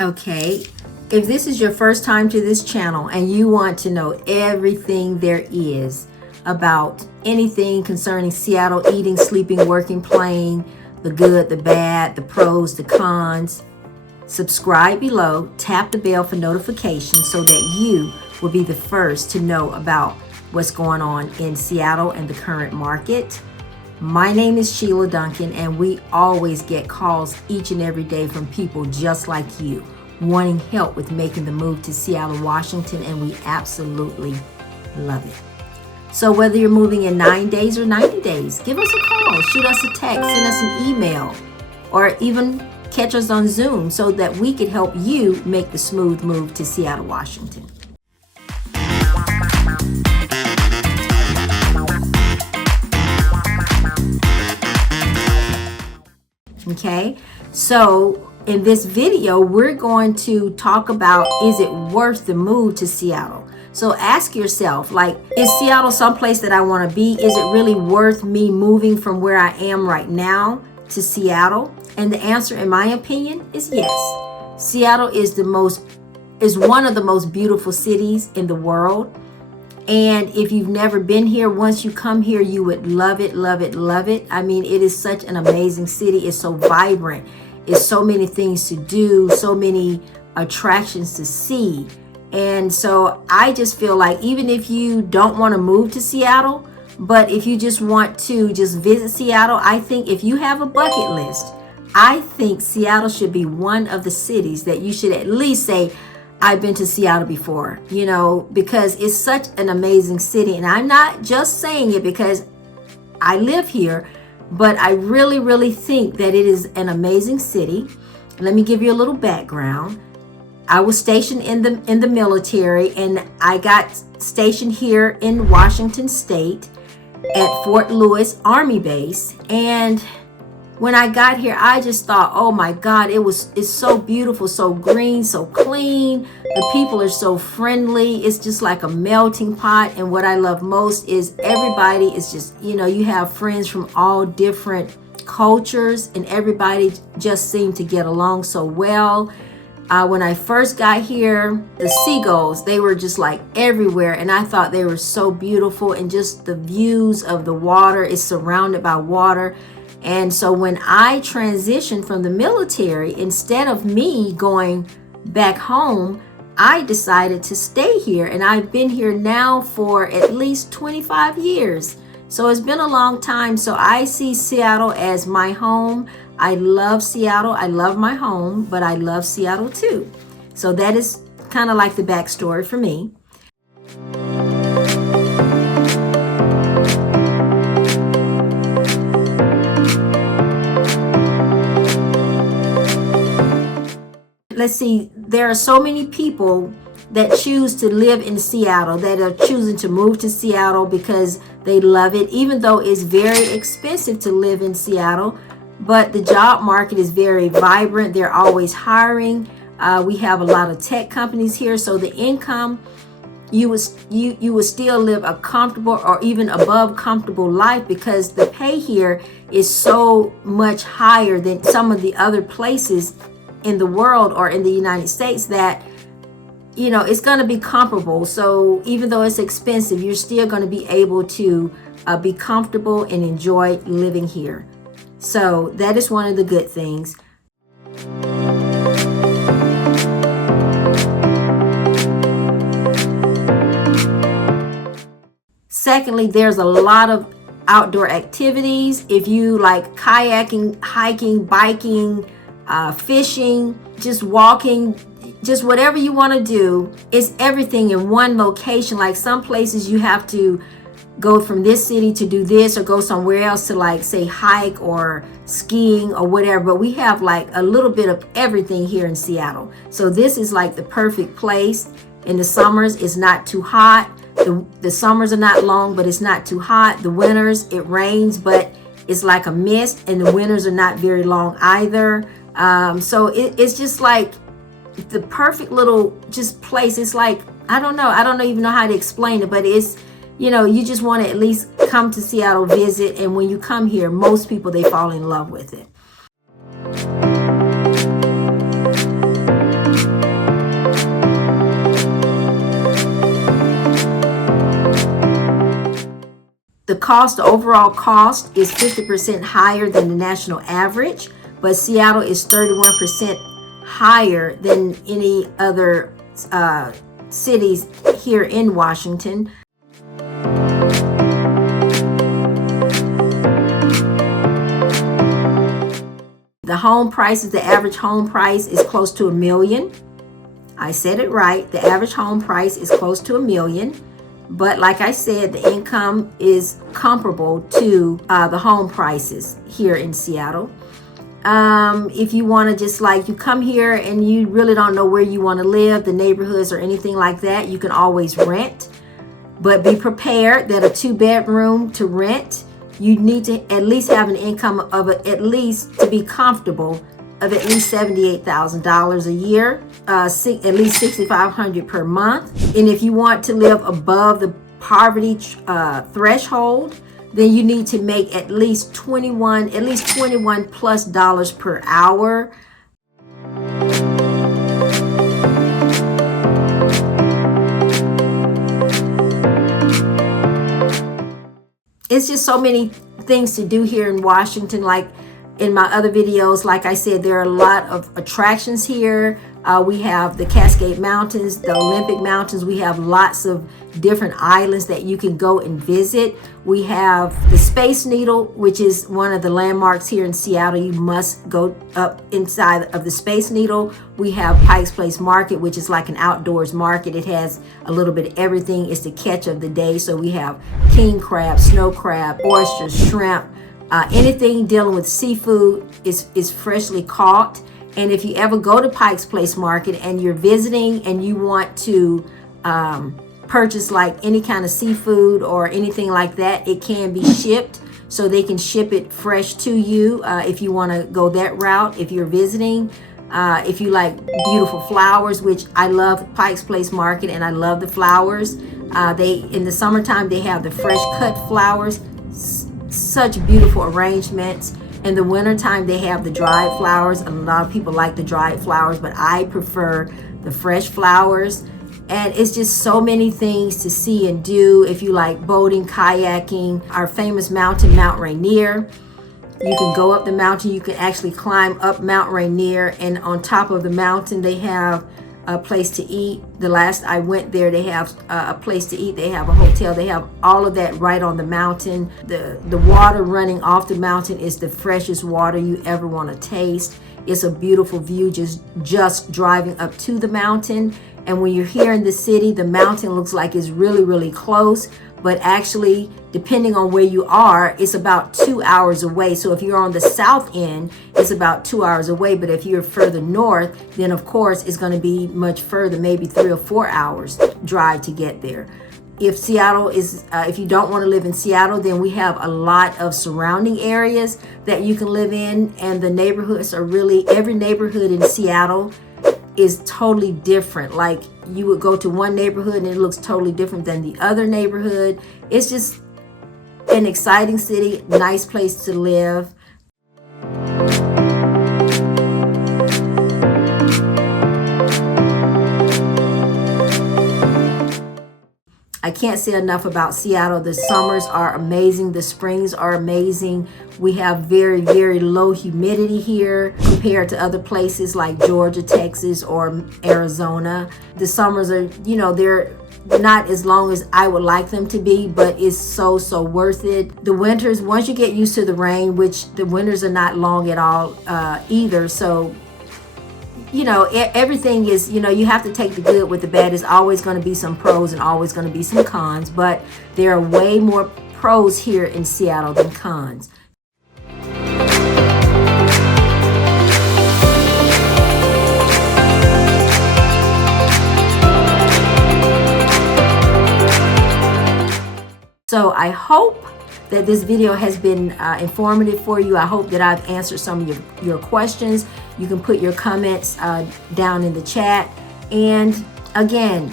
Okay, if this is your first time to this channel and you want to know everything there is about anything concerning Seattle, eating, sleeping, working, playing, the good, the bad, the pros, the cons, subscribe below, tap the bell for notifications so that you will be the first to know about what's going on in Seattle and the current market. My name is Sheila Duncan, and we always get calls each and every day from people just like you wanting help with making the move to Seattle, Washington, and we absolutely love it. So whether you're moving in 9 days or 90 days, give us a call, shoot us a text, send us an email, or even catch us on Zoom so that we could help you make the smooth move to Seattle, Washington. Okay, so in this video, we're going to talk about, is it worth the move to Seattle? So ask yourself, like, is Seattle someplace that I want to be? Is it really worth me moving from where I am right now to Seattle? And the answer, in my opinion, is yes. Seattle is one of the most beautiful cities in the world. And if you've never been here, once you come here, you would love it, love it, love it. I mean, it is such an amazing city. It's so vibrant. It's so many things to do, so many attractions to see. And so I just feel like even if you don't want to move to Seattle, but if you just want to just visit Seattle, I think if you have a bucket list, I think Seattle should be one of the cities that you should at least say, I've been to Seattle before, you know, because it's such an amazing city. And I'm not just saying it because I live here, but I really, really think that it is an amazing city. Let me give you a little background. I was stationed in the military, and I got stationed here in Washington State at Fort Lewis Army Base. And when I got here, I just thought, oh my God, it's so beautiful, so green, so clean. The people are so friendly. It's just like a melting pot. And what I love most is everybody is just, you know, you have friends from all different cultures, and everybody just seemed to get along so well. When I first got here, the seagulls, they were just like everywhere. And I thought they were so beautiful, and just the views of the water is surrounded by water. And so when I transitioned from the military, instead of me going back home, I decided to stay here. And I've been here now for at least 25 years. So it's been a long time. So I see Seattle as my home. I love Seattle. I love my home, but I love Seattle too. So that is kind of like the backstory for me. Let's see, there are so many people that choose to live in Seattle, that are choosing to move to Seattle because they love it, even though it's very expensive to live in Seattle. But the job market is very vibrant. They're always hiring. We have a lot of tech companies here, so the income, you would still live a comfortable or even above comfortable life, because the pay here is so much higher than some of the other places in the world or in the United States that, you know, it's going to be comparable. So even though it's expensive, you're still going to be able to be comfortable and enjoy living here. So that is one of the good things. Secondly, there's a lot of outdoor activities. If you like kayaking, hiking, biking, fishing, just walking, just whatever you want to do, it's everything in one location. Like some places you have to go from this city to do this, or go somewhere else to, like, say, hike or skiing or whatever. But we have like a little bit of everything here in Seattle. So this is like the perfect place. In the summers, it's not too hot. The summers are not long, but it's not too hot. The winters, it rains, but it's like a mist, and the winters are not very long either. So it's just like the perfect little just place. It's like, I don't even know how to explain it, but it's, you know, you just want to at least come to Seattle, visit, and when you come here, most people, they fall in love with it. the overall cost is 50% higher than the national average, but Seattle is 31% higher than any other cities here in Washington. The home prices, the average home price is close to $1 million. I said it right. The average home price is close to $1 million. But like I said, the income is comparable to the home prices here in Seattle. If you want to just like, you come here and you really don't know where you want to live, the neighborhoods or anything like that, you can always rent. But be prepared that a 2-bedroom to rent, you need to at least have an income of at least, to be comfortable, of at least $78,000 a year, at least $6,500 per month. And if you want to live above the poverty threshold, then you need to make at least 21 plus dollars per hour. It's just so many things to do here in Washington. Like in my other videos, like I said, there are a lot of attractions here. We have the Cascade Mountains, the Olympic Mountains. We have lots of different islands that you can go and visit. We have the Space Needle, which is one of the landmarks here in Seattle. You must go up inside of the Space Needle. We have Pike's Place Market, which is like an outdoors market. It has a little bit of everything. It's the catch of the day. So we have king crab, snow crab, oysters, shrimp, anything dealing with seafood is freshly caught. And if you ever go to Pike's Place Market and you're visiting and you want to purchase like any kind of seafood or anything like that, it can be shipped. So they can ship it fresh to you if you want to go that route, if you're visiting. If you like beautiful flowers, which I love Pike's Place Market and I love the flowers. In the summertime, they have the fresh cut flowers, such beautiful arrangements. In the wintertime, they have the dried flowers. A lot of people like the dried flowers, but I prefer the fresh flowers. And it's just so many things to see and do. If you like boating, kayaking, our famous mountain, Mount Rainier. You can go up the mountain. You can actually climb up Mount Rainier. And on top of the mountain, they have a place to eat. The last I went there, they have a place to eat. They have a hotel. They have all of that right on the mountain. The water running off the mountain is the freshest water you ever want to taste. It's a beautiful view just driving up to the mountain. And when you're here in the city, the mountain looks like it's really, really close. But actually, depending on where you are, it's about 2 hours away. So if you're on the south end, it's about 2 hours away. But if you're further north, then of course it's going to be much further, maybe 3 or 4 hours drive to get there. If if you don't want to live in Seattle, then we have a lot of surrounding areas that you can live in. And the neighborhoods are really, every neighborhood in Seattle is totally different. Like you would go to one neighborhood and it looks totally different than the other neighborhood. It's just an exciting city, nice place to live. I can't say enough about Seattle. The summers are amazing. The springs are amazing. We have very, very low humidity here compared to other places like Georgia, Texas, or Arizona. The summers are, they're not as long as I would like them to be, but it's so worth it. The winters, once you get used to the rain, which the winters are not long at all either. So everything is, you have to take the good with the bad. There's always going to be some pros and always going to be some cons, but there are way more pros here in Seattle than cons. So I hope that this video has been informative for you. I hope that I've answered some of your questions. You can put your comments down in the chat. And again,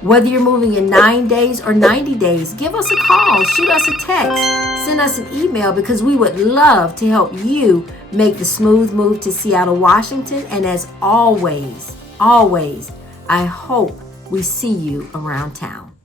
whether you're moving in 9 days or 90 days, give us a call, shoot us a text, send us an email, because we would love to help you make the smooth move to Seattle, Washington. And as always, I hope we see you around town.